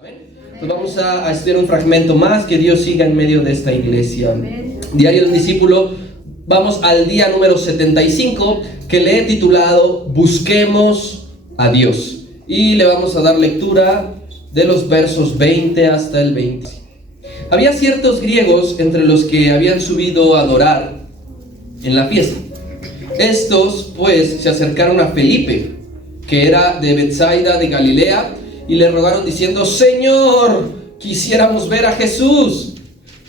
Pues vamos a estudiar un fragmento más. Que Dios siga en medio de esta iglesia. Diario de un discípulo. Vamos al día número 75, que le he titulado Busquemos a Dios. Y le vamos a dar lectura de los versos 20 hasta el 20. Había ciertos griegos entre los que habían subido a adorar en la fiesta. Estos pues se acercaron a Felipe, que era de Betsaida de Galilea, y le rogaron diciendo: Señor, quisiéramos ver a Jesús.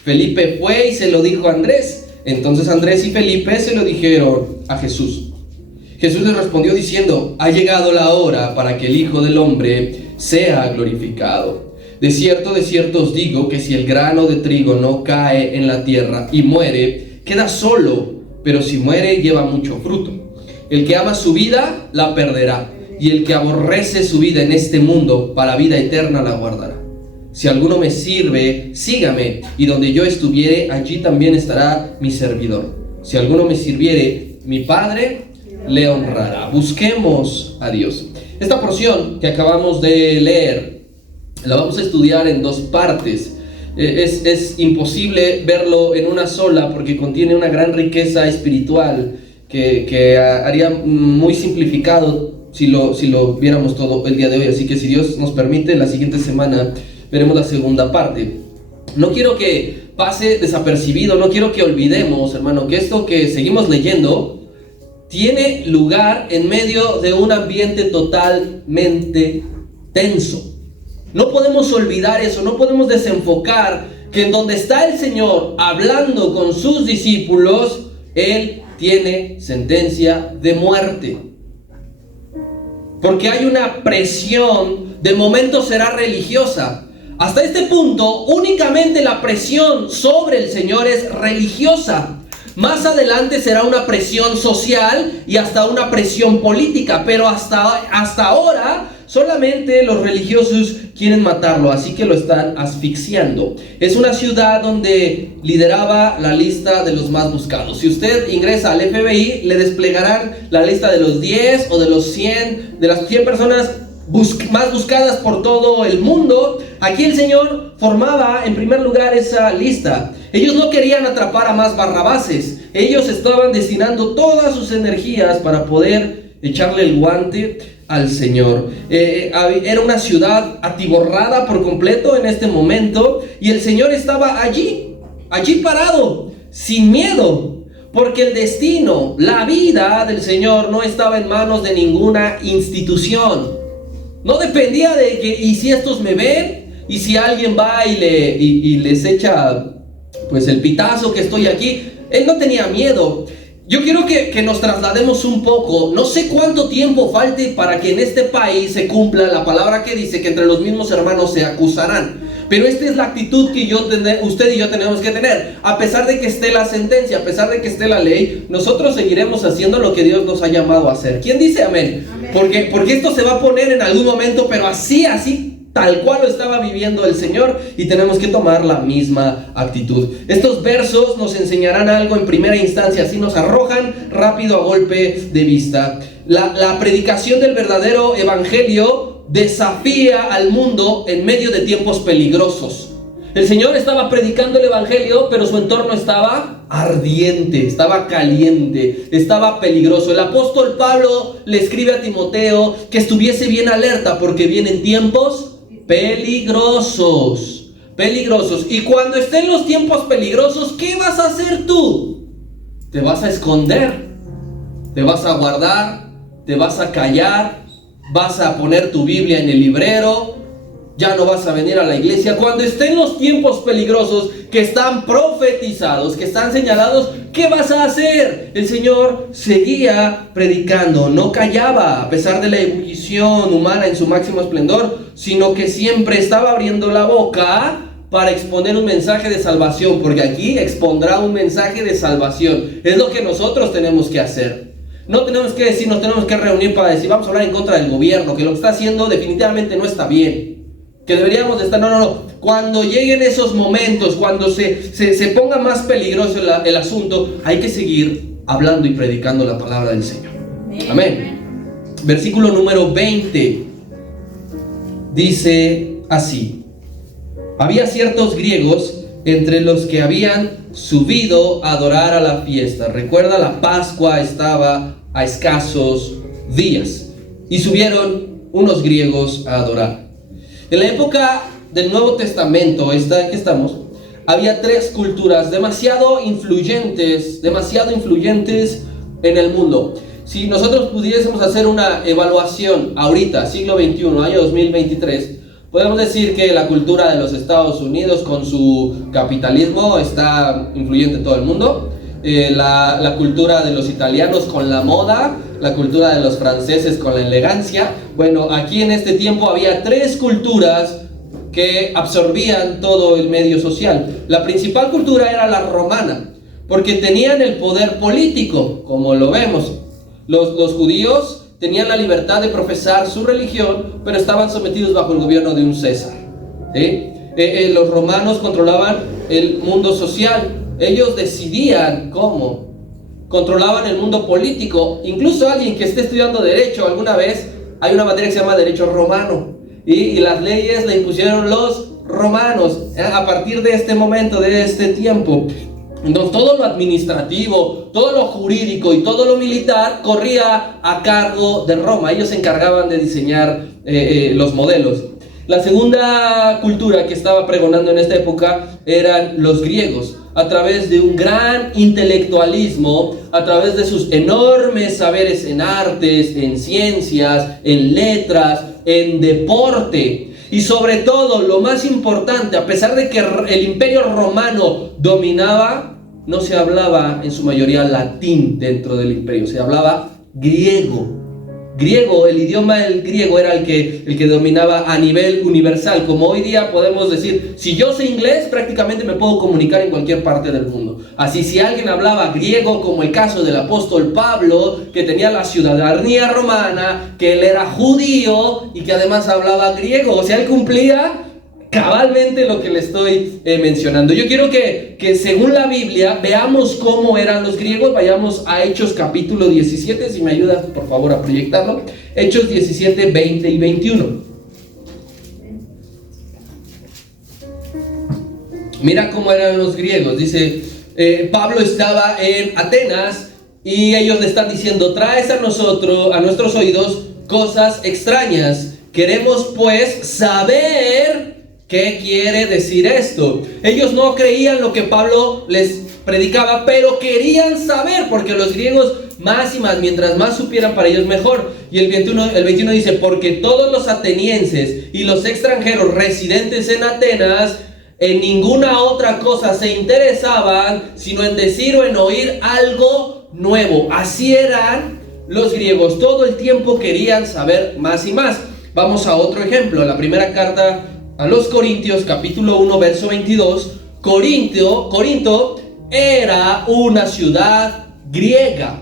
Felipe fue y se lo dijo a Andrés. Entonces Andrés y Felipe se lo dijeron a Jesús. Jesús les respondió diciendo: ha llegado la hora para que el Hijo del Hombre sea glorificado. De cierto os digo que si el grano de trigo no cae en la tierra y muere, queda solo, pero si muere lleva mucho fruto. El que ama su vida la perderá, y el que aborrece su vida en este mundo para vida eterna la guardará. Si alguno me sirve, sígame, y donde yo estuviere, allí también estará mi servidor. Si alguno me sirviere, mi Padre le honrará. Busquemos a Dios. Esta porción que acabamos de leer, la vamos a estudiar en dos partes. Es imposible verlo en una sola porque contiene una gran riqueza espiritual que haría muy simplificado si lo viéramos todo el día de hoy. Así que si Dios nos permite, la siguiente semana veremos la segunda parte. No quiero que pase desapercibido, no quiero que olvidemos, hermano, que esto que seguimos leyendo tiene lugar en medio de un ambiente totalmente tenso. No podemos olvidar eso, no podemos desenfocar que en donde está el Señor hablando con sus discípulos, Él tiene sentencia de muerte. Porque hay una presión, de momento será religiosa. Hasta este punto, únicamente la presión sobre el Señor es religiosa. Más adelante será una presión social y hasta una presión política, pero hasta ahora solamente los religiosos quieren matarlo, así que lo están asfixiando. Es una ciudad donde lideraba la lista de los más buscados. Si usted ingresa al FBI, le desplegarán la lista de los 10 o de los 100, de las 100 personas más buscadas por todo el mundo. Aquí el Señor formaba en primer lugar esa lista. Ellos no querían atrapar a más Barrabases. Ellos estaban destinando todas sus energías para poder echarle el guante al Señor. Era una ciudad atiborrada por completo en este momento, y el Señor estaba allí parado, sin miedo, porque el destino, la vida del Señor no estaba en manos de ninguna institución. No dependía de que, y si estos me ven, y si alguien va y les echa pues el pitazo que estoy aquí. Él no tenía miedo. Yo quiero que nos traslademos un poco. No sé cuánto tiempo falte para que en este país se cumpla la palabra que dice que entre los mismos hermanos se acusarán. Pero esta es la actitud que usted y yo tenemos que tener. A pesar de que esté la sentencia, a pesar de que esté la ley, nosotros seguiremos haciendo lo que Dios nos ha llamado a hacer. ¿Quién dice amén? Amén. Porque esto se va a poner en algún momento, pero así, tal cual lo estaba viviendo el Señor, y tenemos que tomar la misma actitud. Estos versos nos enseñarán algo en primera instancia, así nos arrojan rápido a golpe de vista. La predicación del verdadero evangelio desafía al mundo en medio de tiempos peligrosos. El Señor estaba predicando el evangelio, pero su entorno estaba ardiente, estaba caliente, estaba peligroso. El apóstol Pablo le escribe a Timoteo que estuviese bien alerta porque vienen tiempos peligrosos. Y cuando estén los tiempos peligrosos, ¿qué vas a hacer tú? ¿Te vas a esconder? ¿Te vas a guardar? ¿Te vas a callar? ¿Vas a poner tu Biblia en el librero? ¿Ya no vas a venir a la iglesia? Cuando estén los tiempos peligrosos que están profetizados, que están señalados, ¿qué vas a hacer? El Señor seguía predicando, no callaba a pesar de la ebullición humana en su máximo esplendor, sino que siempre estaba abriendo la boca para exponer un mensaje de salvación, porque aquí expondrá un mensaje de salvación. Es lo que nosotros tenemos que hacer. No tenemos que decir, nos tenemos que reunir para decir, vamos a hablar en contra del gobierno, que lo que está haciendo definitivamente no está bien, que deberíamos de estar. No. Cuando lleguen esos momentos, cuando se ponga más peligroso el asunto, hay que seguir hablando y predicando la palabra del Señor. Amén. Versículo número 20 dice así. Había ciertos griegos entre los que habían subido a adorar a la fiesta. Recuerda, la Pascua estaba a escasos días y subieron unos griegos a adorar. En la época del Nuevo Testamento, esta en que estamos, había tres culturas demasiado influyentes en el mundo. Si nosotros pudiésemos hacer una evaluación ahorita, siglo XXI, año 2023, podemos decir que la cultura de los Estados Unidos con su capitalismo está influyente en todo el mundo. La cultura de los italianos con la moda, la cultura de los franceses con la elegancia. Bueno, aquí en este tiempo había tres culturas que absorbían todo el medio social. La principal cultura era la romana, porque tenían el poder político, como lo vemos. Los judíos tenían la libertad de profesar su religión, pero estaban sometidos bajo el gobierno de un César, ¿sí? Los romanos controlaban el mundo social. Ellos decidían cómo. Controlaban el mundo político. Incluso alguien que esté estudiando derecho alguna vez, hay una materia que se llama derecho romano. Y las leyes le impusieron los romanos a partir de este momento, de este tiempo. Entonces todo lo administrativo, todo lo jurídico y todo lo militar corría a cargo de Roma. Ellos se encargaban de diseñar los modelos. La segunda cultura que estaba pregonando en esta época eran los griegos. A través de un gran intelectualismo, a través de sus enormes saberes en artes, en ciencias, en letras, en deporte. Y sobre todo, lo más importante, a pesar de que el imperio romano dominaba, no se hablaba en su mayoría latín dentro del imperio, se hablaba griego. Griego, el idioma del griego era el que dominaba a nivel universal. Como hoy día podemos decir, si yo sé inglés, prácticamente me puedo comunicar en cualquier parte del mundo. Así, si alguien hablaba griego, como el caso del apóstol Pablo, que tenía la ciudadanía romana, que él era judío y que además hablaba griego, o sea, él cumplía cabalmente lo que le estoy mencionando. Yo quiero que según la Biblia veamos cómo eran los griegos. Vayamos a Hechos capítulo 17, si me ayudas por favor a proyectarlo. Hechos 17, 20 y 21. Mira cómo eran los griegos. Dice, Pablo estaba en Atenas y ellos le están diciendo, traes a nuestros oídos cosas extrañas. Queremos pues saber ¿qué quiere decir esto? Ellos no creían lo que Pablo les predicaba, pero querían saber, porque los griegos más y más, mientras más supieran, para ellos mejor. Y el 21 dice, porque todos los atenienses y los extranjeros residentes en Atenas en ninguna otra cosa se interesaban, sino en decir o en oír algo nuevo. Así eran los griegos, todo el tiempo querían saber más y más. Vamos a otro ejemplo, la primera carta a los Corintios, capítulo 1, verso 22. Corinto era una ciudad griega.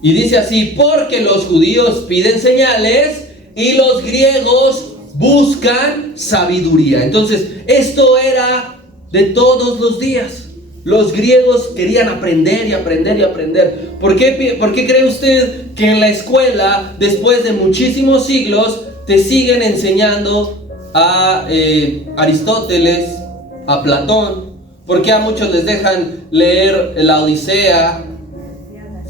Y dice así, porque los judíos piden señales y los griegos buscan sabiduría. Entonces, esto era de todos los días. Los griegos querían aprender y aprender y aprender. ¿Por qué cree usted que en la escuela, después de muchísimos siglos, te siguen enseñando a Aristóteles, a Platón? ¿Por qué a muchos les dejan leer la Odisea,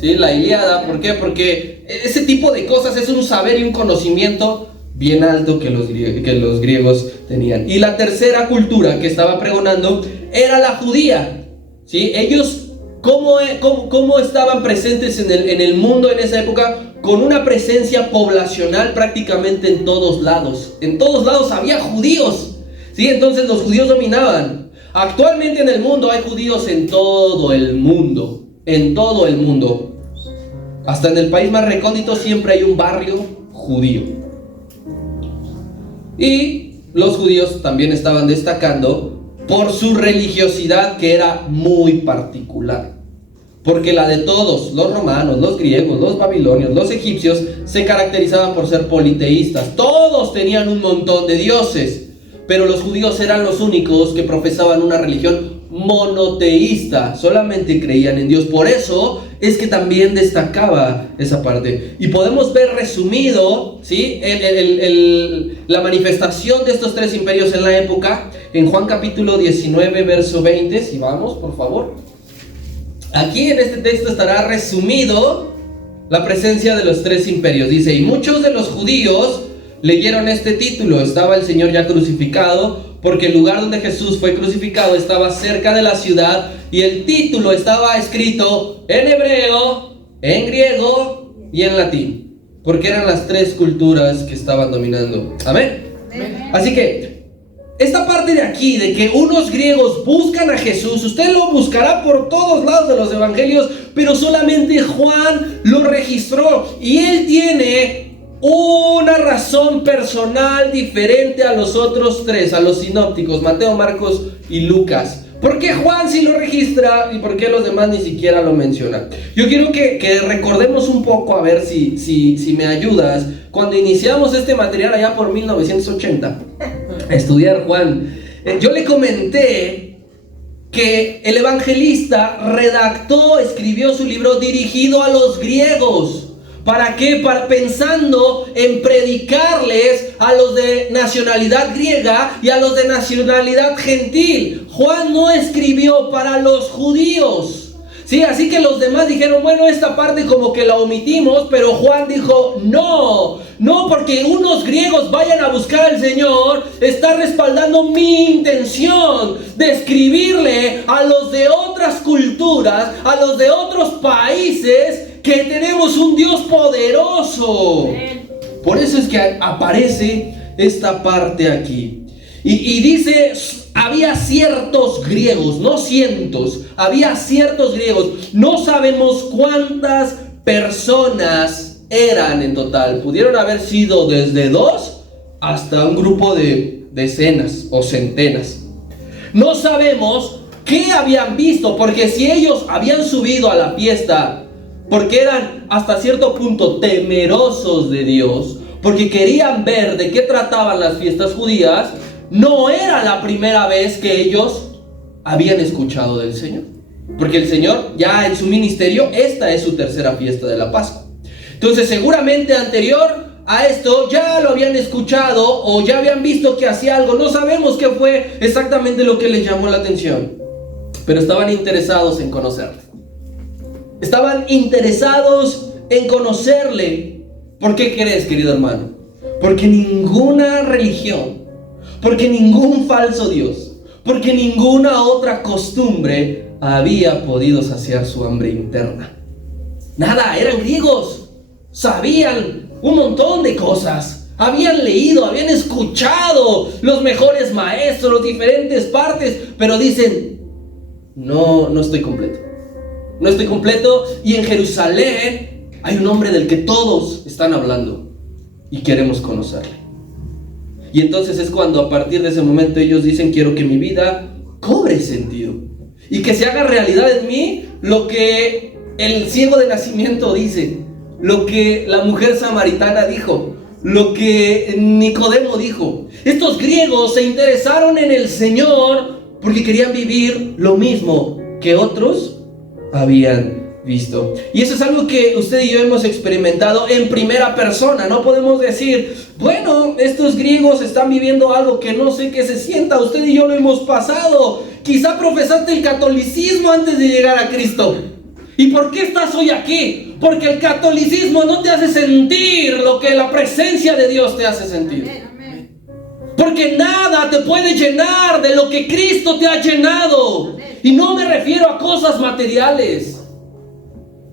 ¿sí? La Ilíada? ¿Por qué? Porque ese tipo de cosas es un saber y un conocimiento bien alto que los griegos tenían. Y la tercera cultura que estaba pregonando era la judía, ¿sí? Ellos, ¿cómo estaban presentes en el mundo en esa época? Con una presencia poblacional prácticamente en todos lados. En todos lados había judíos, ¿sí? Entonces los judíos dominaban. Actualmente en el mundo hay judíos en todo el mundo. En todo el mundo. Hasta en el país más recóndito siempre hay un barrio judío. Y los judíos también estaban destacando por su religiosidad, que era muy particular. Porque la de todos, los romanos, los griegos, los babilonios, los egipcios, se caracterizaban por ser politeístas. Todos tenían un montón de dioses, pero los judíos eran los únicos que profesaban una religión monoteísta. Solamente creían en Dios. Por eso es que también destacaba esa parte. Y podemos ver resumido, ¿sí?, la manifestación de estos tres imperios en la época en Juan capítulo 19, verso 20. Si vamos, por favor. Aquí en este texto estará resumido la presencia de los tres imperios. Dice: y muchos de los judíos leyeron este título. Estaba el Señor ya crucificado, porque el lugar donde Jesús fue crucificado estaba cerca de la ciudad, y el título estaba escrito en hebreo, en griego y en latín, porque eran las tres culturas que estaban dominando. Amén. Así que esta parte de aquí, de que unos griegos buscan a Jesús, usted lo buscará por todos lados de los evangelios, pero solamente Juan lo registró, y él tiene una razón personal diferente a los otros tres, a los sinópticos, Mateo, Marcos y Lucas. ¿Por qué Juan sí lo registra y por qué los demás ni siquiera lo mencionan? Yo quiero que recordemos un poco, a ver si me ayudas. Cuando iniciamos este material allá por 1980, a estudiar Juan, yo le comenté que el evangelista escribió su libro dirigido a los griegos. ¿Para qué? Pensando en predicarles a los de nacionalidad griega y a los de nacionalidad gentil. Juan no escribió para los judíos, ¿sí? Así que los demás dijeron, bueno, esta parte como que la omitimos, pero Juan dijo, no, porque unos griegos vayan a buscar al Señor está respaldando mi intención de escribirle a los de otras culturas, a los de otros países, que tenemos un Dios poderoso. Por eso es que aparece esta parte aquí. Y dice, había ciertos griegos, no cientos, había ciertos griegos. No sabemos cuántas personas eran en total. Pudieron haber sido desde 2 hasta un grupo de decenas o centenas. No sabemos qué habían visto, porque si ellos habían subido a la fiesta porque eran hasta cierto punto temerosos de Dios, porque querían ver de qué trataban las fiestas judías, no era la primera vez que ellos habían escuchado del Señor, porque el Señor ya en su ministerio, esta es su tercera fiesta de la Pascua. Entonces seguramente anterior a esto ya lo habían escuchado o ya habían visto que hacía algo. No sabemos qué fue exactamente lo que les llamó la atención, pero estaban interesados en conocerle. Estaban interesados en conocerle. ¿Por qué crees, querido hermano? Porque ninguna religión, porque ningún falso Dios, porque ninguna otra costumbre había podido saciar su hambre interna. Nada, eran griegos, sabían un montón de cosas, habían leído, habían escuchado los mejores maestros, las diferentes partes, pero dicen, no estoy completo. No estoy completo, y en Jerusalén hay un hombre del que todos están hablando y queremos conocerle. Y entonces es cuando a partir de ese momento ellos dicen, quiero que mi vida cobre sentido y que se haga realidad en mí lo que el ciego de nacimiento dice, lo que la mujer samaritana dijo, lo que Nicodemo dijo. Estos griegos se interesaron en el Señor porque querían vivir lo mismo que otros habían visto. Y eso es algo que usted y yo hemos experimentado en primera persona. No podemos decir, bueno, estos griegos están viviendo algo que no sé qué se sienta. Usted y yo lo hemos pasado. Quizá profesaste el catolicismo antes de llegar a Cristo. ¿Y por qué estás hoy aquí? Porque el catolicismo no te hace sentir lo que la presencia de Dios te hace sentir. Porque nada te puede llenar de lo que Cristo te ha llenado. Y no me refiero a cosas materiales.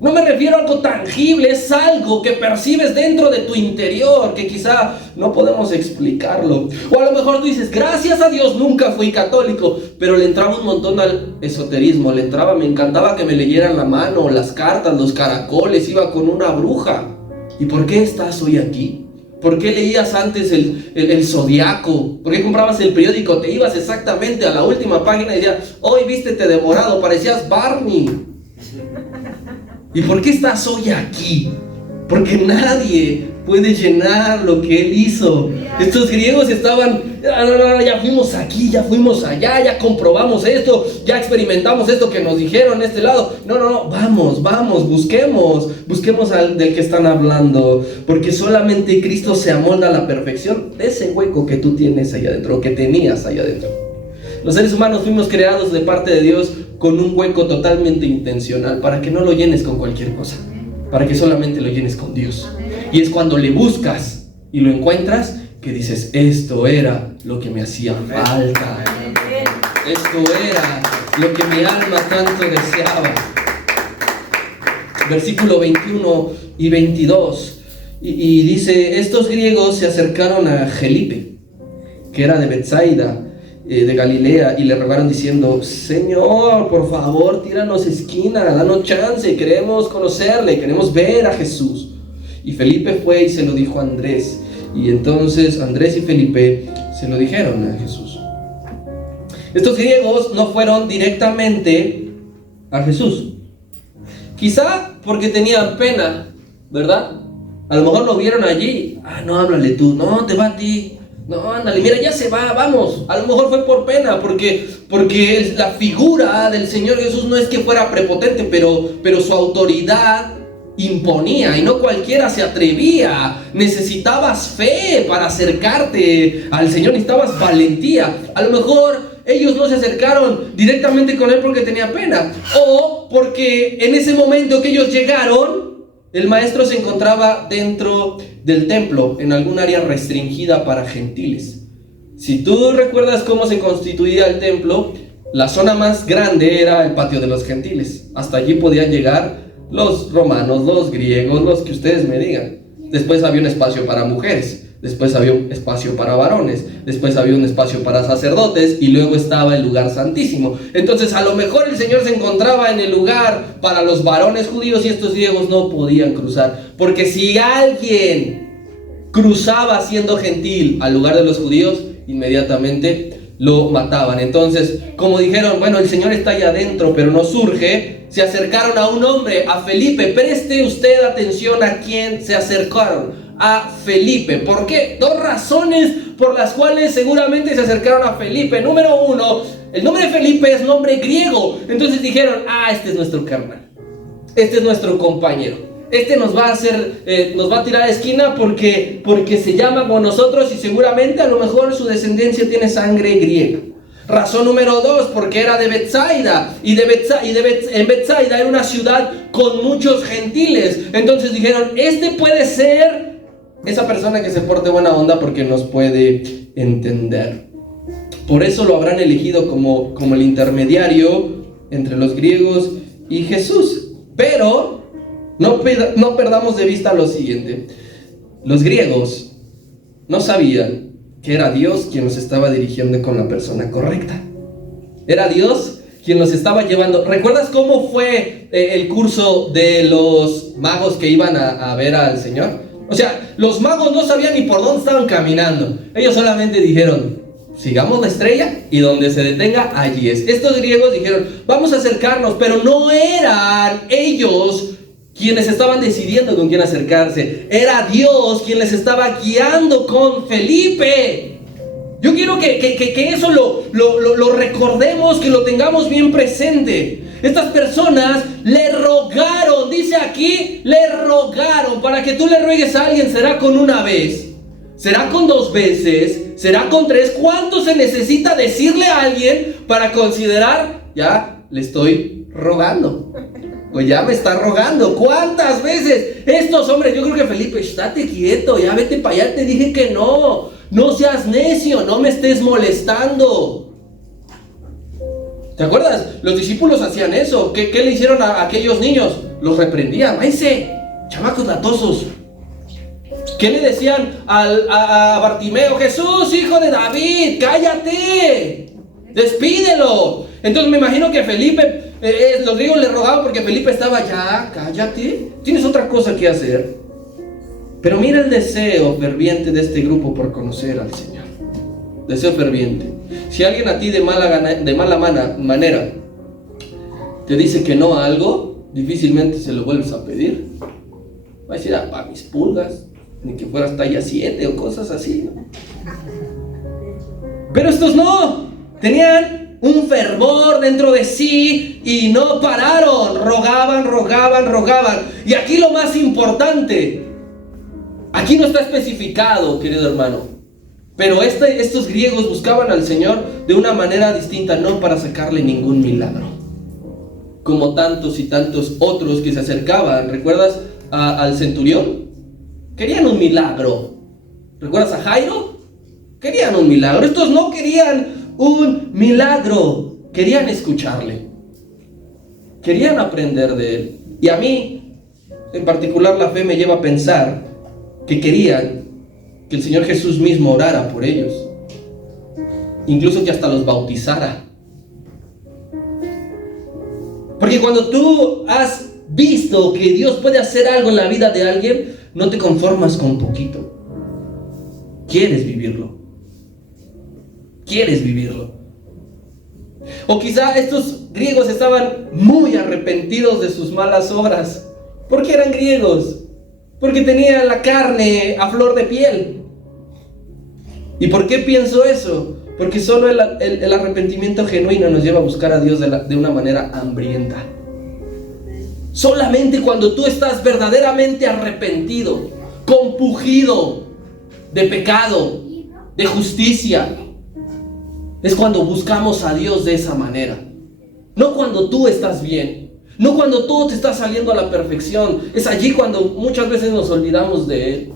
No me refiero a algo tangible. Es algo que percibes dentro de tu interior, que quizá no podemos explicarlo. O a lo mejor tú dices, gracias a Dios nunca fui católico, pero le entraba un montón al esoterismo. Me encantaba que me leyeran la mano, las cartas, los caracoles. Iba con una bruja. ¿Y por qué estás hoy aquí? ¿Por qué leías antes el zodiaco? ¿Por qué comprabas el periódico? Te ibas exactamente a la última página y decías, hoy vístete de morado, parecías Barney. ¿Y por qué estás hoy aquí? Porque nadie puede llenar lo que Él hizo. Estos griegos estaban, no, ya fuimos aquí, ya fuimos allá, ya comprobamos esto, ya experimentamos esto que nos dijeron en este lado. No, vamos, busquemos al del que están hablando, porque solamente Cristo se amolda a la perfección de ese hueco que tú tienes allá adentro, o que tenías allá adentro. Los seres humanos fuimos creados de parte de Dios con un hueco totalmente intencional, para que no lo llenes con cualquier cosa, para que solamente lo llenes con Dios. Y es cuando le buscas y lo encuentras que dices, esto era lo que me hacía falta. Esto era lo que mi alma tanto deseaba. Versículo 21 y 22. Y dice, estos griegos se acercaron a Felipe, que era de Betsaida, de Galilea, y le rogaron diciendo, Señor, por favor, tíranos esquina, danos chance, queremos conocerle, queremos ver a Jesús. Y Felipe fue y se lo dijo a Andrés. Y entonces Andrés y Felipe se lo dijeron a Jesús. Estos griegos no fueron directamente a Jesús. Quizá porque tenían pena, ¿verdad? A lo mejor lo vieron allí. No, háblale tú. No, te va a ti. No, ándale, mira, ya se va, vamos. A lo mejor fue por pena, porque la figura del Señor Jesús no es que fuera prepotente, pero su autoridad imponía y no cualquiera se atrevía. Necesitabas fe para acercarte al Señor, necesitabas valentía. A lo mejor ellos no se acercaron directamente con Él porque tenía pena, o porque en ese momento que ellos llegaron, el maestro se encontraba dentro del templo, en algún área restringida para gentiles. Si tú recuerdas cómo se constituía el templo, la zona más grande era el patio de los gentiles. Hasta allí podían llegar los romanos, los griegos, los que ustedes me digan. Después había un espacio para mujeres, después había un espacio para varones, después había un espacio para sacerdotes, y luego estaba el lugar santísimo. Entonces a lo mejor el Señor se encontraba en el lugar para los varones judíos y estos griegos no podían cruzar, porque si alguien cruzaba siendo gentil al lugar de los judíos, inmediatamente lo mataban. Entonces, como dijeron, bueno, el Señor está allá adentro, pero no surge, se acercaron a un hombre, a Felipe. Preste usted atención a quién se acercaron, a Felipe. ¿Por qué? Dos razones por las cuales seguramente se acercaron a Felipe. Número uno, el nombre de Felipe es nombre griego. Entonces dijeron, este es nuestro carnal, este es nuestro compañero. Este nos va a tirar a esquina porque se llama como nosotros y seguramente a lo mejor su descendencia tiene sangre griega. Razón número dos, porque era de Betsaida y en Betsaida era una ciudad con muchos gentiles. Entonces dijeron, este puede ser esa persona que se porte buena onda porque nos puede entender. Por eso lo habrán elegido como el intermediario entre los griegos y Jesús. Pero no perdamos de vista lo siguiente. Los griegos no sabían que era Dios quien los estaba dirigiendo con la persona correcta. Era Dios quien los estaba llevando. ¿Recuerdas cómo fue el curso de los magos que iban a ver al Señor? O sea, los magos no sabían ni por dónde estaban caminando. Ellos solamente dijeron, sigamos la estrella y donde se detenga, allí es. Estos griegos dijeron, vamos a acercarnos, pero no eran ellos quienes estaban decidiendo con quién acercarse. Era Dios quien les estaba guiando con Felipe. Yo quiero que eso lo recordemos, que lo tengamos bien presente. Estas personas le rogaron, dice aquí, le rogaron. Para que tú le ruegues a alguien, ¿será con una vez? ¿Será con 2 veces? ¿Será con 3? ¿Cuánto se necesita decirle a alguien para considerar, ya le estoy rogando? Pues ya me está rogando. ¿Cuántas veces? Estos hombres, yo creo que Felipe, estate quieto, ya vete para allá, te dije que no. No seas necio, no me estés molestando. ¿Te acuerdas? Los discípulos hacían eso. ¿Qué le hicieron a aquellos niños? Los reprendían. ¡Váyanse, chamacos latosos! ¿Qué le decían a Bartimeo? Jesús, hijo de David, cállate, despídelo. Entonces me imagino que Felipe, los griegos le rogaban porque Felipe estaba ya, cállate, tienes otra cosa que hacer. Pero mira el deseo ferviente de este grupo por conocer al Señor. Deseo ferviente. Si alguien a ti de mala manera te dice que no a algo, difícilmente se lo vuelves a pedir. Va a decir, para mis pulgas, ni que fueras talla 7 o cosas así, ¿no? Pero estos no, tenían un fervor dentro de sí y no pararon, rogaban. Y aquí lo más importante, aquí no está especificado, querido hermano, pero estos griegos buscaban al Señor de una manera distinta, no para sacarle ningún milagro, como tantos y tantos otros que se acercaban. ¿Recuerdas al centurión? Querían un milagro. ¿Recuerdas a Jairo? Querían un milagro. Estos no querían un milagro, querían escucharle, querían aprender de él. Y a mí, en particular, la fe me lleva a pensar que querían que el Señor Jesús mismo orara por ellos, incluso que hasta los bautizara. Porque cuando tú has visto que Dios puede hacer algo en la vida de alguien, no te conformas con poquito. Quieres vivirlo. O quizá estos griegos estaban muy arrepentidos de sus malas obras. ¿Por qué eran griegos? Porque tenían la carne a flor de piel. ¿Y por qué pienso eso? Porque solo el arrepentimiento genuino nos lleva a buscar a Dios de una manera hambrienta. Solamente cuando tú estás verdaderamente arrepentido, compungido de pecado, de justicia, es cuando buscamos a Dios de esa manera. No cuando tú estás bien, no cuando todo te está saliendo a la perfección. Es allí cuando muchas veces nos olvidamos de Él.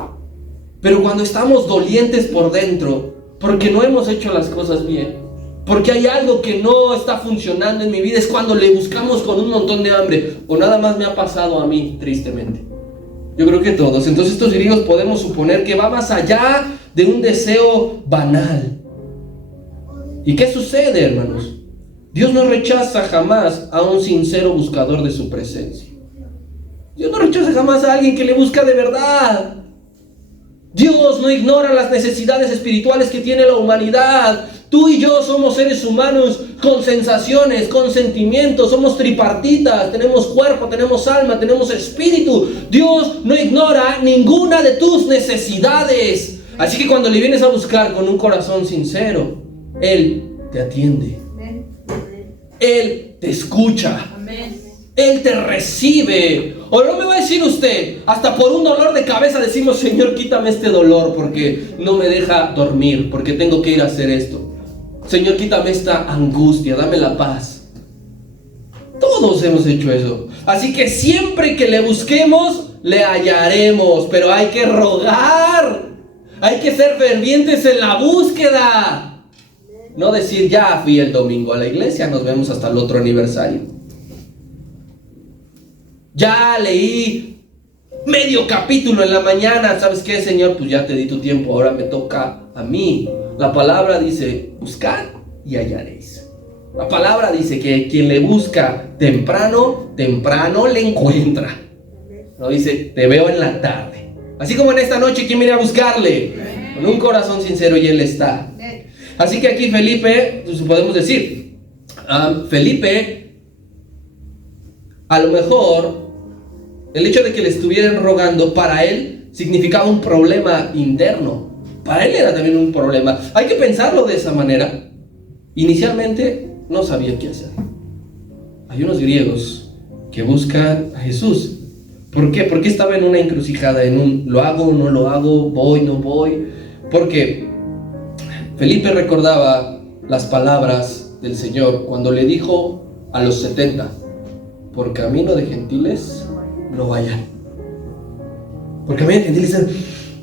Pero cuando estamos dolientes por dentro, porque no hemos hecho las cosas bien, porque hay algo que no está funcionando en mi vida, es cuando le buscamos con un montón de hambre. O nada más me ha pasado a mí, tristemente. Yo creo que todos. Entonces estos griegos podemos suponer que va más allá de un deseo banal. ¿Y qué sucede, hermanos? Dios no rechaza jamás a un sincero buscador de su presencia. Dios no rechaza jamás a alguien que le busca de verdad. Dios no ignora las necesidades espirituales que tiene la humanidad. Tú y yo somos seres humanos con sensaciones, con sentimientos, somos tripartitas, tenemos cuerpo, tenemos alma, tenemos espíritu. Dios no ignora ninguna de tus necesidades. Así que cuando le vienes a buscar con un corazón sincero, Él te atiende. Él te escucha. Él te recibe. O no me va a decir usted, hasta por un dolor de cabeza decimos: Señor, quítame este dolor porque no me deja dormir, porque tengo que ir a hacer esto. Señor, quítame esta angustia, dame la paz. Todos hemos hecho eso. Así que siempre que le busquemos, le hallaremos. Pero hay que rogar. Hay que ser fervientes en la búsqueda. No decir: ya fui el domingo a la iglesia, nos vemos hasta el otro aniversario. Ya leí medio capítulo en la mañana. ¿Sabes qué, Señor? Pues ya te di tu tiempo, ahora me toca a mí. La palabra dice: buscad y hallaréis. La palabra dice que quien le busca temprano, temprano le encuentra. No dice: te veo en la tarde. Así como en esta noche, ¿quién viene a buscarle? Con un corazón sincero, y Él está. Así que aquí Felipe, pues podemos decir, Felipe, a lo mejor el hecho de que le estuvieran rogando para él significaba un problema interno. Para él era también un problema. Hay que pensarlo de esa manera. Inicialmente no sabía qué hacer. Hay unos griegos que buscan a Jesús. ¿Por qué? Porque estaba en una encrucijada, en un ¿lo hago o no lo hago? ¿Voy, no voy? Porque Felipe recordaba las palabras del Señor cuando le dijo a los 70: por camino de gentiles no vayan. Por camino de gentiles,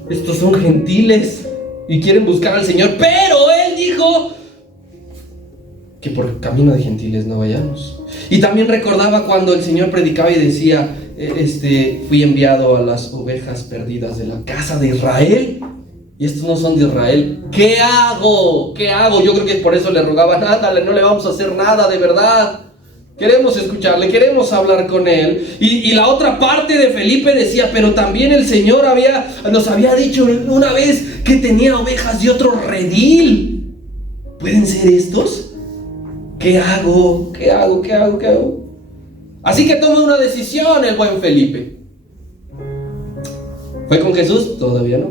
estos son gentiles y quieren buscar al Señor, pero Él dijo que por camino de gentiles no vayamos. Y también recordaba cuando el Señor predicaba y decía: fui enviado a las ovejas perdidas de la casa de Israel, y estos no son de Israel. ¿Qué hago? ¿Qué hago? Yo creo que por eso le rogaban: ándale, no le vamos a hacer nada, de verdad. Queremos escucharle, queremos hablar con Él. Y la otra parte de Felipe decía: pero también el Señor nos había dicho una vez que tenía ovejas de otro redil. ¿Pueden ser estos? ¿Qué hago? ¿Qué hago? ¿Qué hago? ¿Qué hago? Así que toma una decisión el buen Felipe. ¿Fue con Jesús? Todavía no.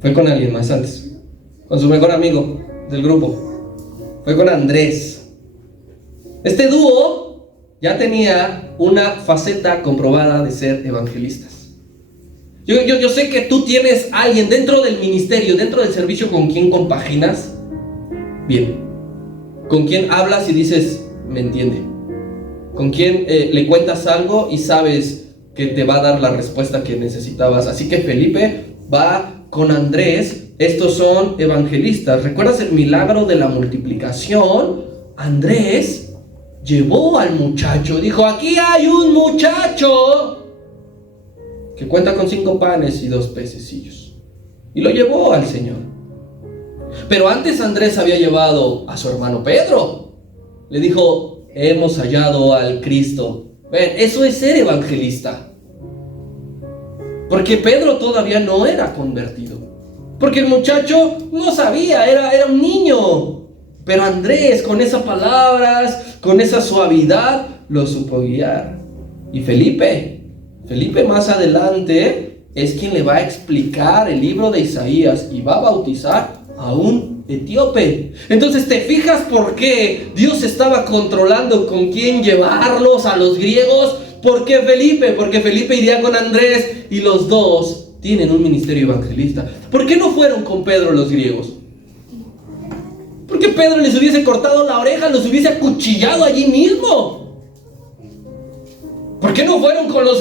Fue con alguien más antes. Con su mejor amigo del grupo. Fue con Andrés. Este dúo ya tenía una faceta comprobada de ser evangelistas. Yo sé que tú tienes a alguien dentro del ministerio, dentro del servicio con quien compaginas bien. Con quien hablas y dices, me entiende. Con quien le cuentas algo y sabes que te va a dar la respuesta que necesitabas. Así que Felipe va con Andrés. Estos son evangelistas. ¿Recuerdas el milagro de la multiplicación? Andrés llevó al muchacho. Dijo, aquí hay un muchacho que cuenta con 5 panes y 2 pececillos. Y lo llevó al Señor. Pero antes Andrés había llevado a su hermano Pedro. Le dijo, hemos hallado al Cristo. Ven, eso es ser evangelista. Porque Pedro todavía no era convertido. Porque el muchacho no sabía, era un niño. Pero Andrés, con esas palabras, con esa suavidad, lo supo guiar. Y Felipe más adelante es quien le va a explicar el libro de Isaías y va a bautizar a un etíope. Entonces, ¿te fijas por qué Dios estaba controlando con quién llevarlos a los griegos? ¿Por qué Felipe? Porque Felipe iría con Andrés y los dos tienen un ministerio evangelista. ¿Por qué no fueron con Pedro los griegos? Porque Pedro les hubiese cortado la oreja, los hubiese acuchillado allí mismo. ¿Por qué no fueron con los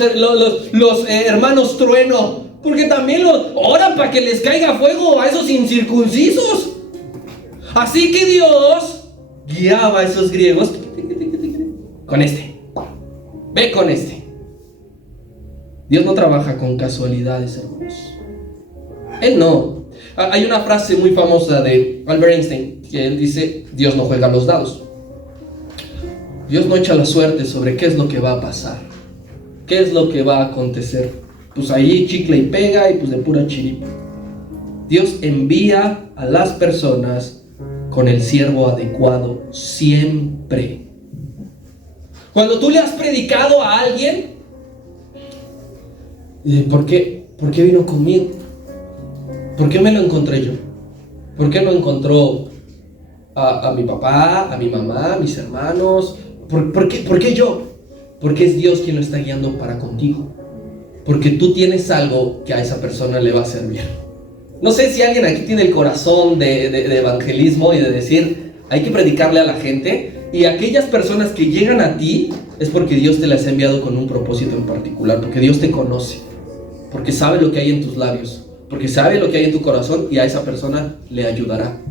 hermanos Trueno? Porque también oran para que les caiga fuego a esos incircuncisos. Así que Dios guiaba a esos griegos con este. Ve con este. Dios no trabaja con casualidades, hermanos. Él no. Hay una frase muy famosa de Albert Einstein que él dice, Dios no juega los dados. Dios no echa la suerte sobre qué es lo que va a pasar. ¿Qué es lo que va a acontecer? Pues ahí chicle y pega y pues de pura chiripa. Dios envía a las personas con el siervo adecuado siempre. Cuando tú le has predicado a alguien, ¿por qué vino conmigo? ¿Por qué me lo encontré yo? ¿Por qué no encontró a mi papá, a mi mamá, a mis hermanos? ¿Por qué yo? Porque es Dios quien lo está guiando para contigo. Porque tú tienes algo que a esa persona le va a servir. No sé si alguien aquí tiene el corazón de evangelismo y de decir, hay que predicarle a la gente. Y aquellas personas que llegan a ti es porque Dios te las ha enviado con un propósito en particular. Porque Dios te conoce. Porque sabe lo que hay en tus labios. Porque sabe lo que hay en tu corazón y a esa persona le ayudará.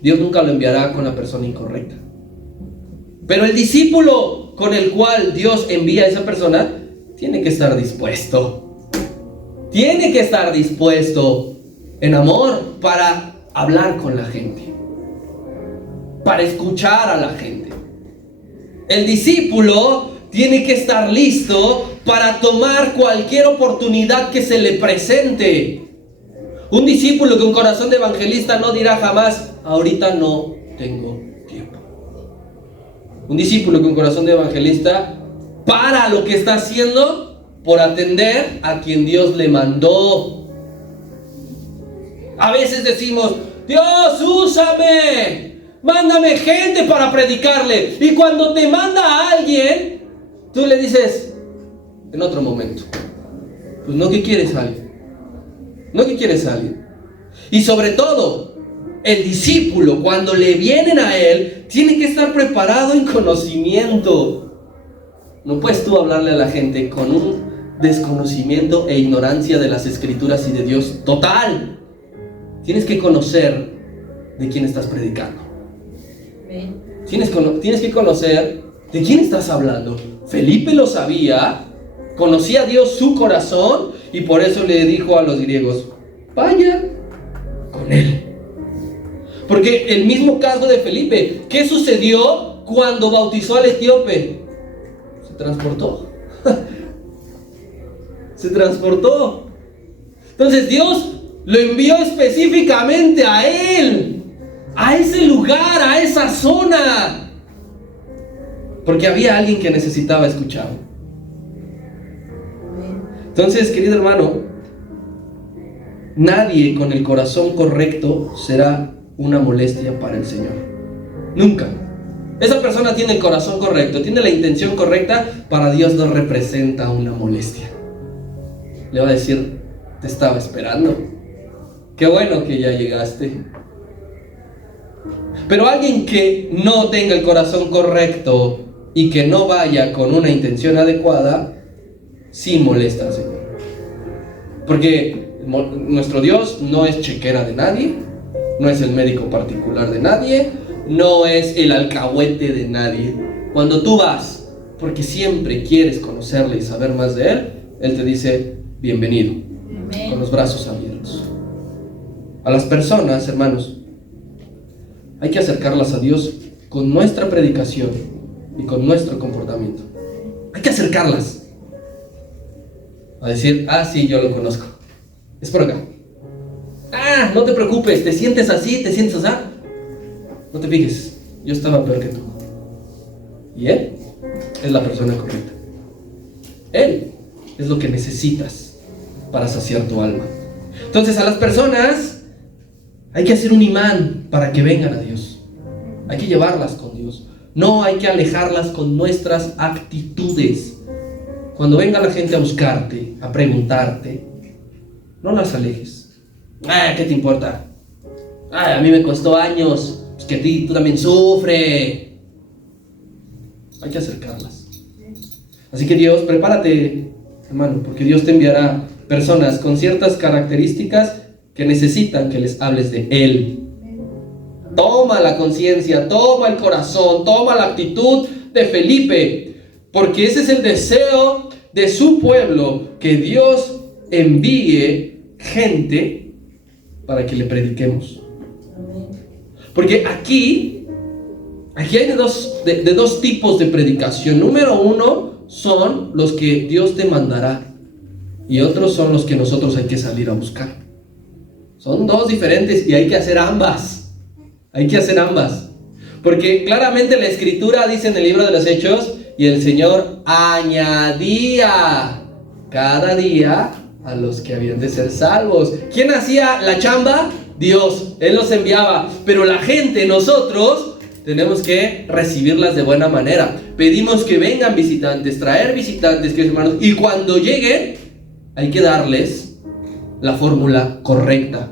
Dios nunca lo enviará con la persona incorrecta. Pero el discípulo con el cual Dios envía a esa persona tiene que estar dispuesto. Tiene que estar dispuesto en amor para hablar con la gente, para escuchar a la gente. El discípulo tiene que estar listo para tomar cualquier oportunidad que se le presente. Un discípulo con corazón de evangelista no dirá jamás, ahorita no tengo tiempo. Un discípulo con corazón de evangelista para lo que está haciendo por atender a quien Dios le mandó. A veces decimos, Dios, úsame, mándame gente para predicarle. Y cuando te manda a alguien, tú le dices, en otro momento, pues no que quieres a alguien. No que quieres a alguien. Y sobre todo, el discípulo, cuando le vienen a él, tiene que estar preparado en conocimiento. No puedes tú hablarle a la gente con un desconocimiento e ignorancia de las escrituras y de Dios total. Tienes que conocer de quién estás predicando. Tienes que conocer de quién estás hablando. Felipe lo sabía, conocía a Dios su corazón y por eso le dijo a los griegos, vayan con él. Porque el mismo caso de Felipe, ¿qué sucedió cuando bautizó al etíope? Se transportó. Se transportó. Entonces Dios lo envió específicamente a él, a ese lugar, a esa zona, porque había alguien que necesitaba escuchar. Entonces, querido hermano, nadie con el corazón correcto será una molestia para el Señor. Nunca. Esa persona tiene el corazón correcto, tiene la intención correcta, para Dios no representa una molestia. Le va a decir: te estaba esperando, qué bueno que ya llegaste. Pero alguien que no tenga el corazón correcto y que no vaya con una intención adecuada, sí molesta al Señor. Porque nuestro Dios no es chequera de nadie, no es el médico particular de nadie, no es el alcahuete de nadie. Cuando tú vas porque siempre quieres conocerle y saber más de Él, Él te dice: bienvenido, amén, con los brazos abiertos. A las personas, hermanos, hay que acercarlas a Dios con nuestra predicación y con nuestro comportamiento. Hay que acercarlas a decir: ah, sí, yo lo conozco, es por acá. Ah, no te preocupes, te sientes así, te sientes así. No te fijes, yo estaba peor que tú. Y Él es la persona correcta. Él es lo que necesitas para saciar tu alma. Entonces, a las personas hay que hacer un imán para que vengan a Dios. Hay que llevarlas con Dios. No hay que alejarlas con nuestras actitudes. Cuando venga la gente a buscarte, a preguntarte, no las alejes. Ah, ¿qué te importa? Ah, a mí me costó años. Pues que a ti, tú también sufre. Hay que acercarlas. Así que Dios, prepárate, hermano, porque Dios te enviará personas con ciertas características que necesitan que les hables de Él. Toma la conciencia, toma el corazón, toma la actitud de Felipe, porque ese es el deseo de su pueblo, que Dios envíe gente para que le prediquemos. Porque aquí hay de dos tipos de predicación. Número uno son los que Dios te mandará, y otros son los que nosotros hay que salir a buscar. Son dos diferentes y hay que hacer ambas. Hay que hacer ambas. Porque claramente la Escritura dice en el libro de los Hechos: y el Señor añadía cada día a los que habían de ser salvos. ¿Quién hacía la chamba? Dios. Él los enviaba. Pero la gente, nosotros, tenemos que recibirlas de buena manera. Pedimos que vengan visitantes, traer visitantes, queridos hermanos. Y cuando lleguen, hay que darles la fórmula correcta.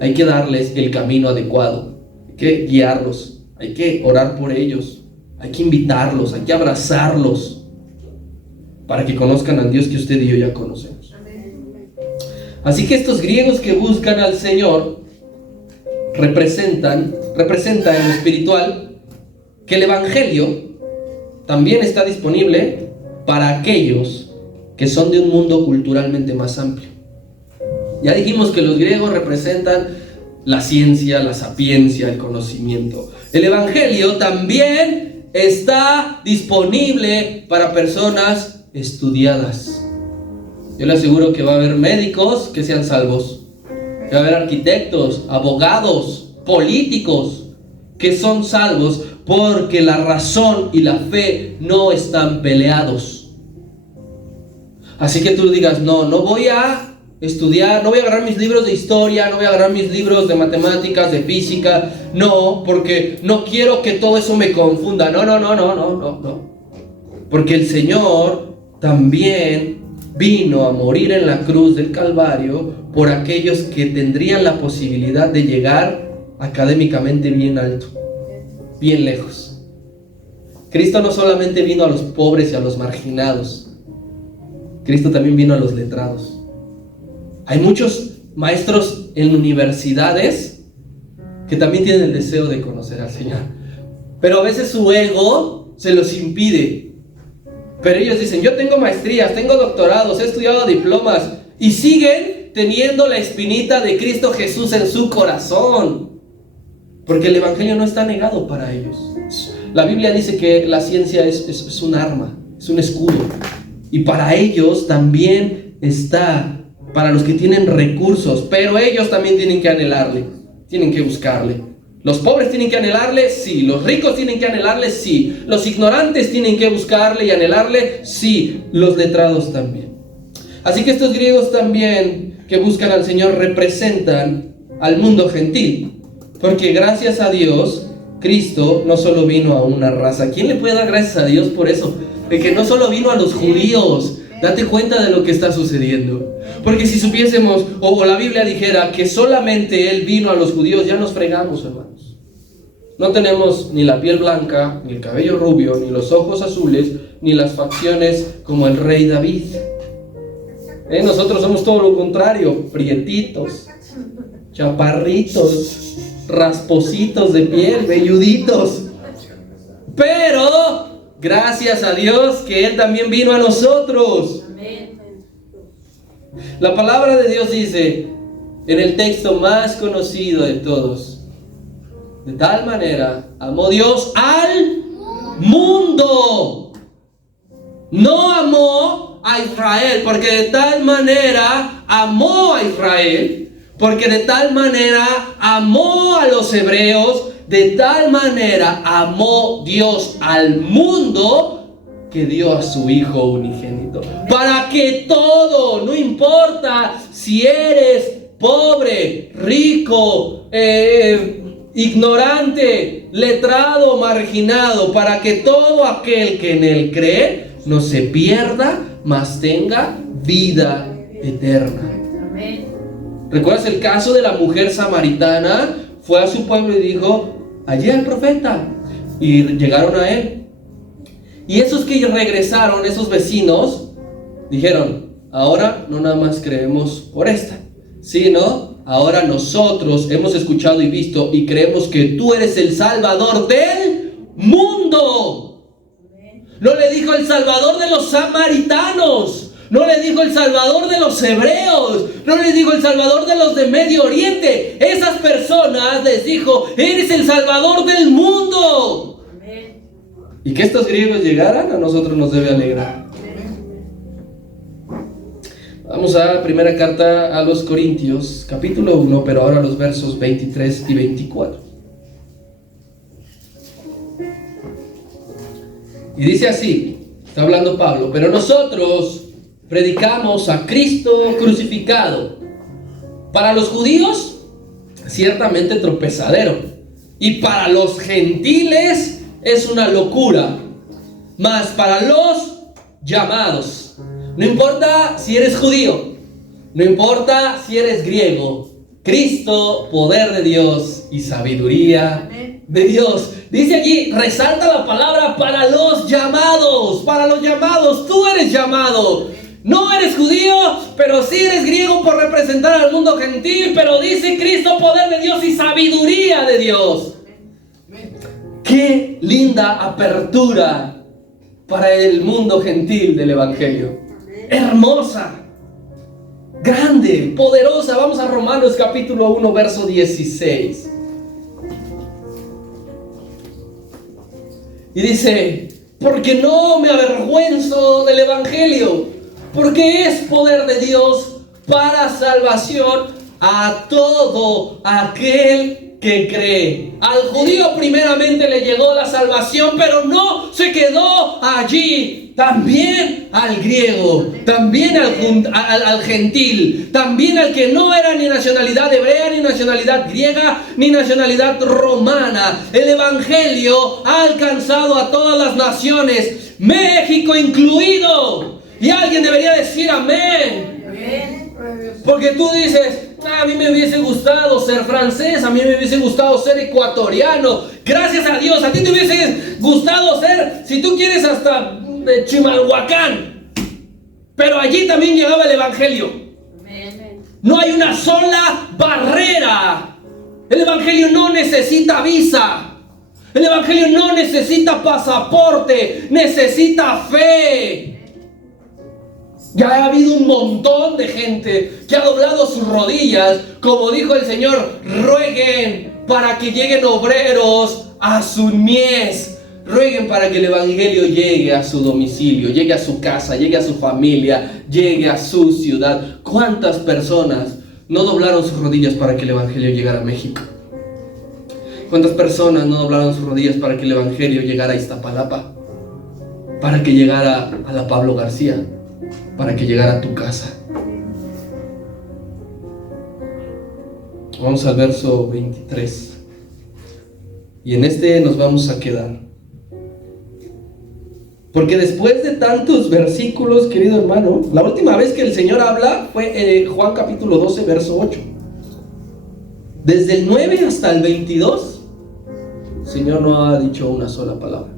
Hay que darles el camino adecuado. Hay que guiarlos. Hay que orar por ellos. Hay que invitarlos. Hay que abrazarlos para que conozcan al Dios que usted y yo ya conocemos. Así que estos griegos que buscan al Señor representan en lo espiritual que el Evangelio también está disponible para aquellos que son de un mundo culturalmente más amplio. Ya dijimos que los griegos representan la ciencia, la sapiencia, el conocimiento. El Evangelio también está disponible para personas estudiadas. Yo le aseguro que va a haber médicos que sean salvos. Va a haber arquitectos, abogados, políticos que son salvos porque la razón y la fe no están peleados. Así que tú digas: no voy a estudiar, no voy a agarrar mis libros de historia, no voy a agarrar mis libros de matemáticas, de física, no, porque no quiero que todo eso me confunda. No. Porque el Señor también vino a morir en la cruz del Calvario por aquellos que tendrían la posibilidad de llegar académicamente bien alto, bien lejos. Cristo no solamente vino a los pobres y a los marginados, Cristo también vino a los letrados. Hay muchos maestros en universidades que también tienen el deseo de conocer al Señor, pero a veces su ego se los impide. Pero ellos dicen: yo tengo maestrías, tengo doctorados, he estudiado diplomas, y siguen teniendo la espinita de Cristo Jesús en su corazón, porque el Evangelio no está negado para ellos. La Biblia dice que la ciencia es un arma, es un escudo, y para ellos también está, para los que tienen recursos, pero ellos también tienen que anhelarle, tienen que buscarle. Los pobres tienen que anhelarle, sí. Los ricos tienen que anhelarle, sí. Los ignorantes tienen que buscarle y anhelarle, sí. Los letrados también. Así que estos griegos también que buscan al Señor representan al mundo gentil. Porque gracias a Dios, Cristo no solo vino a una raza. ¿Quién le puede dar gracias a Dios por eso? De que no solo vino a los judíos. Date cuenta de lo que está sucediendo. Porque si supiésemos, o la Biblia dijera que solamente Él vino a los judíos, ya nos fregamos, hermanos. No tenemos ni la piel blanca, ni el cabello rubio, ni los ojos azules, ni las facciones como el rey David. Nosotros somos todo lo contrario, prietitos, chaparritos, raspositos de piel, velluditos. Pero gracias a Dios que Él también vino a nosotros. La palabra de Dios dice en el texto más conocido de todos: de tal manera amó Dios al mundo. No amó a Israel, porque de tal manera amó a Israel, porque de tal manera amó a los hebreos, de tal manera amó Dios al mundo que dio a su Hijo unigénito, para que todo, no importa si eres pobre, rico, ignorante, letrado, marginado, para que todo aquel que en Él cree no se pierda, mas tenga vida eterna. Amén. ¿Recuerdas el caso de la mujer samaritana? Fue a su pueblo y dijo: allí hay el profeta. Y llegaron a él. Y esos que regresaron, esos vecinos, dijeron: ahora no nada más creemos por esta, sino ahora nosotros hemos escuchado y visto y creemos que tú eres el Salvador del mundo. No le dijo el Salvador de los samaritanos, no le dijo el Salvador de los hebreos, no le dijo el Salvador de los de Medio Oriente. Esas personas les dijo: eres el Salvador del mundo. Amén. Y que estos griegos llegaran, a nosotros nos debe alegrar. Vamos a la primera carta a los Corintios, capítulo 1, pero ahora los versos 23 y 24. Y dice así, está hablando Pablo: pero nosotros predicamos a Cristo crucificado. Para los judíos, ciertamente tropezadero, y para los gentiles es una locura, mas para los llamados, no importa si eres judío, no importa si eres griego, Cristo, poder de Dios y sabiduría de Dios. Dice allí, resalta la palabra para los llamados. Para los llamados, tú eres llamado. No eres judío, pero sí eres griego por representar al mundo gentil. Pero dice Cristo, poder de Dios y sabiduría de Dios. Qué linda apertura para el mundo gentil del Evangelio. Hermosa, grande, poderosa. Vamos a Romanos capítulo 1, verso 16. Y dice: porque no me avergüenzo del Evangelio, porque es poder de Dios para salvación a todo aquel que cree. Al judío primeramente le llegó la salvación, pero no se quedó allí. También al griego, también al gentil, también al que no era ni nacionalidad hebrea, ni nacionalidad griega, ni nacionalidad romana. El Evangelio ha alcanzado a todas las naciones, México incluido. Y alguien debería decir amén. Porque tú dices: a mí me hubiese gustado ser francés, a mí me hubiese gustado ser ecuatoriano. Gracias a Dios, a ti te hubiese gustado ser, si tú quieres, hasta de Chimalhuacán. Pero allí también llegaba el Evangelio. No hay una sola barrera. El Evangelio no necesita visa. El Evangelio no necesita pasaporte, necesita fe. Ya ha habido un montón de gente que ha doblado sus rodillas, como dijo el Señor: rueguen para que lleguen obreros a su mies. Rueguen para que el Evangelio llegue a su domicilio, llegue a su casa, llegue a su familia, llegue a su ciudad. ¿Cuántas personas no doblaron sus rodillas para que el Evangelio llegara a México? ¿Cuántas personas no doblaron sus rodillas para que el Evangelio llegara a Iztapalapa? Para que llegara a la Pablo García, para que llegara a tu casa. Vamos al verso 23. Y en este nos vamos a quedar. Porque después de tantos versículos, querido hermano, la última vez que el Señor habla fue en Juan capítulo 12, verso 8. Desde el 9 hasta el 22, el Señor no ha dicho una sola palabra.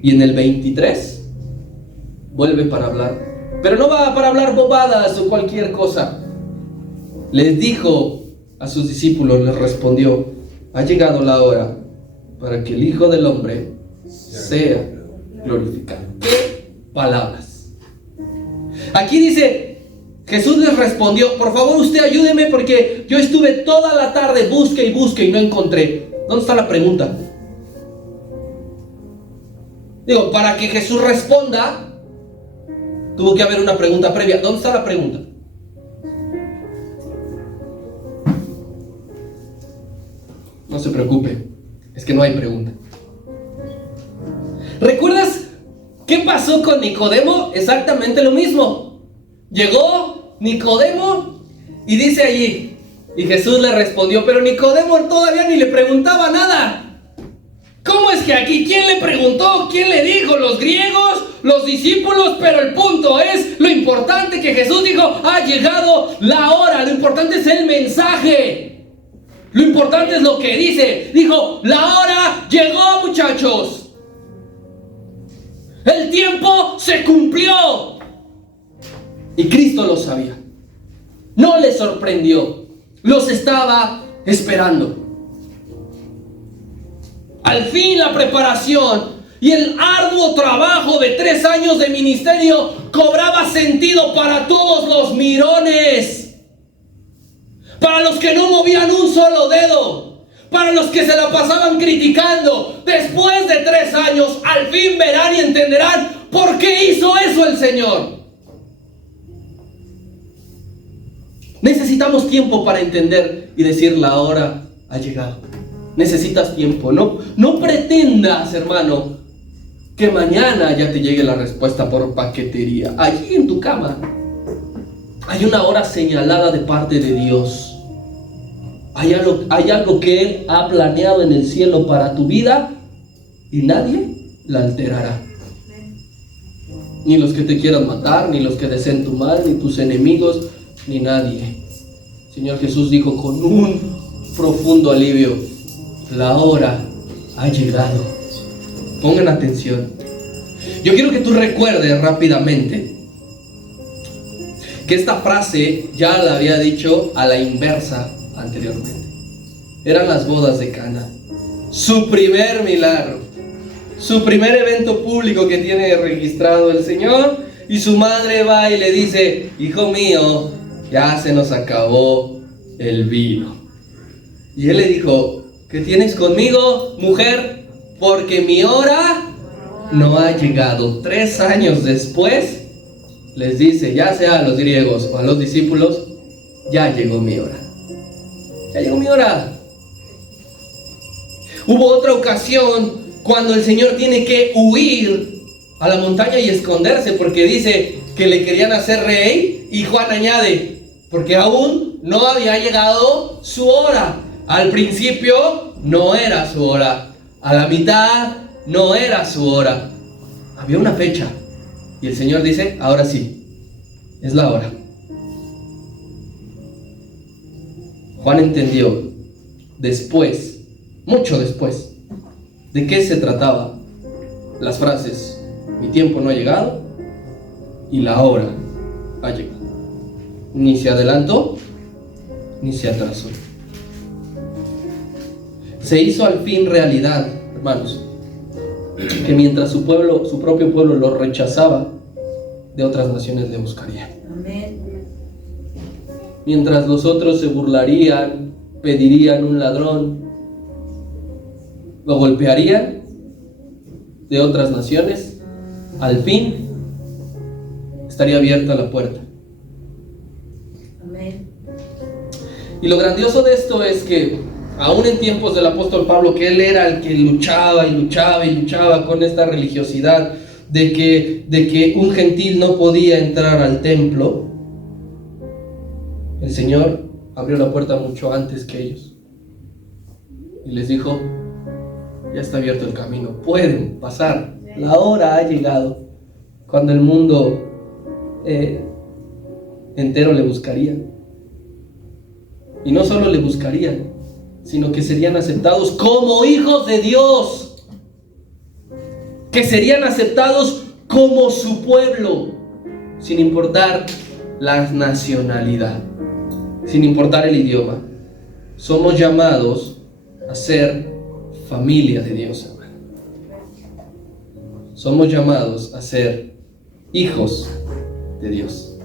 Y en el 23, vuelve para hablar. Pero no va para hablar bobadas o cualquier cosa. Les dijo a sus discípulos, les respondió: ha llegado la hora para que el Hijo del Hombre sea glorificado. ¿Qué palabras? Aquí dice, Jesús les respondió: por favor usted ayúdeme porque yo estuve toda la tarde, busque y no encontré. ¿Dónde está la pregunta? Digo, para que Jesús responda, tuvo que haber una pregunta previa. ¿Dónde está la pregunta? No se preocupe, es que no hay pregunta. ¿Recuerdas qué pasó con Nicodemo? Exactamente lo mismo. Llegó Nicodemo y dice allí, y Jesús le respondió, pero Nicodemo todavía ni le preguntaba nada. ¿Cómo es que aquí? ¿Quién le preguntó? ¿Quién le dijo? ¿Los griegos? ¿Los discípulos? Pero el punto es, lo importante que Jesús dijo, ha llegado la hora. Lo importante es el mensaje. Lo importante es lo que dice. Dijo, la hora llegó, muchachos. El tiempo se cumplió. Y Cristo lo sabía. No le sorprendió. Los estaba esperando. Al fin la preparación y el arduo trabajo de 3 años de ministerio cobraba sentido para todos los mirones. Para los que no movían un solo dedo. Para los que se la pasaban criticando. Después de 3 años, al fin verán y entenderán por qué hizo eso el Señor. Necesitamos tiempo para entender y decir la hora ha llegado. Necesitas tiempo. No pretendas, hermano, que mañana ya te llegue la respuesta por paquetería. Allí en tu cama hay una hora señalada de parte de Dios. Hay algo que Él ha planeado en el cielo para tu vida y nadie la alterará. Ni los que te quieran matar, ni los que deseen tu mal, ni tus enemigos, ni nadie. El Señor Jesús dijo con un profundo alivio: la hora ha llegado. Pongan atención. Yo quiero que tú recuerdes rápidamente que esta frase ya la había dicho a la inversa anteriormente. Eran las bodas de Cana. Su primer milagro. Su primer evento público que tiene registrado el Señor. Y su madre va y le dice: hijo mío, ya se nos acabó el vino. Y él le dijo: ¿qué tienes conmigo, mujer? Porque mi hora no ha llegado. 3 años después, les dice, ya sea a los griegos o a los discípulos, ya llegó mi hora. Ya llegó mi hora. Hubo otra ocasión cuando el Señor tiene que huir a la montaña y esconderse porque dice que le querían hacer rey, y Juan añade, porque aún no había llegado su hora. Al principio no era su hora. A la mitad no era su hora. Había una fecha. Y el Señor dice, ahora sí, es la hora. Juan entendió después, mucho después, de qué se trataba las frases: mi tiempo no ha llegado y la hora ha llegado. Ni se adelantó ni se atrasó. Se hizo al fin realidad, hermanos, que mientras su propio pueblo lo rechazaba, de otras naciones le buscarían. Amén. Mientras los otros se burlarían, pedirían un ladrón, lo golpearían, de otras naciones, al fin estaría abierta la puerta. Amén. Y lo grandioso de esto es que aún en tiempos del apóstol Pablo, que él era el que luchaba con esta religiosidad de que un gentil no podía entrar al templo, el Señor abrió la puerta mucho antes que ellos. Y les dijo, ya está abierto el camino, pueden pasar. La hora ha llegado cuando el mundo entero le buscaría. Y no solo le buscarían, sino que serían aceptados como hijos de Dios. Que serían aceptados como su pueblo, sin importar la nacionalidad, sin importar el idioma. Somos llamados a ser familia de Dios, hermano. Somos llamados a ser hijos de Dios,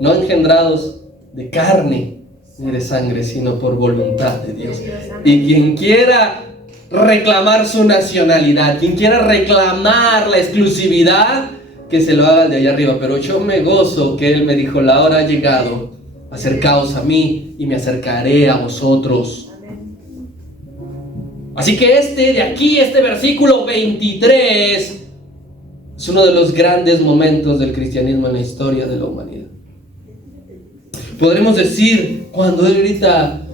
no engendrados de carne ni de sangre, sino por voluntad de Dios. Y quien quiera reclamar su nacionalidad, quien quiera reclamar la exclusividad, que se lo haga de allá arriba. Pero yo me gozo que Él me dijo, la hora ha llegado, acercaos a mí y me acercaré a vosotros. Así que este versículo 23 es uno de los grandes momentos del cristianismo en la historia de la humanidad. Podremos decir cuando Él grita,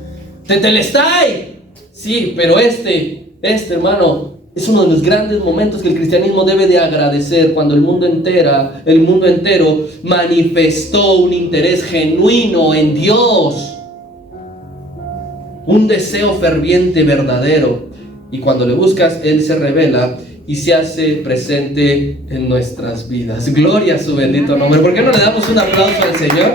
Tetelestai, sí, pero este hermano, es uno de los grandes momentos que el cristianismo debe de agradecer, cuando el mundo entero manifestó un interés genuino en Dios, un deseo ferviente, verdadero, y cuando le buscas, Él se revela y se hace presente en nuestras vidas. Gloria a su bendito nombre. ¿Por qué no le damos un aplauso al Señor?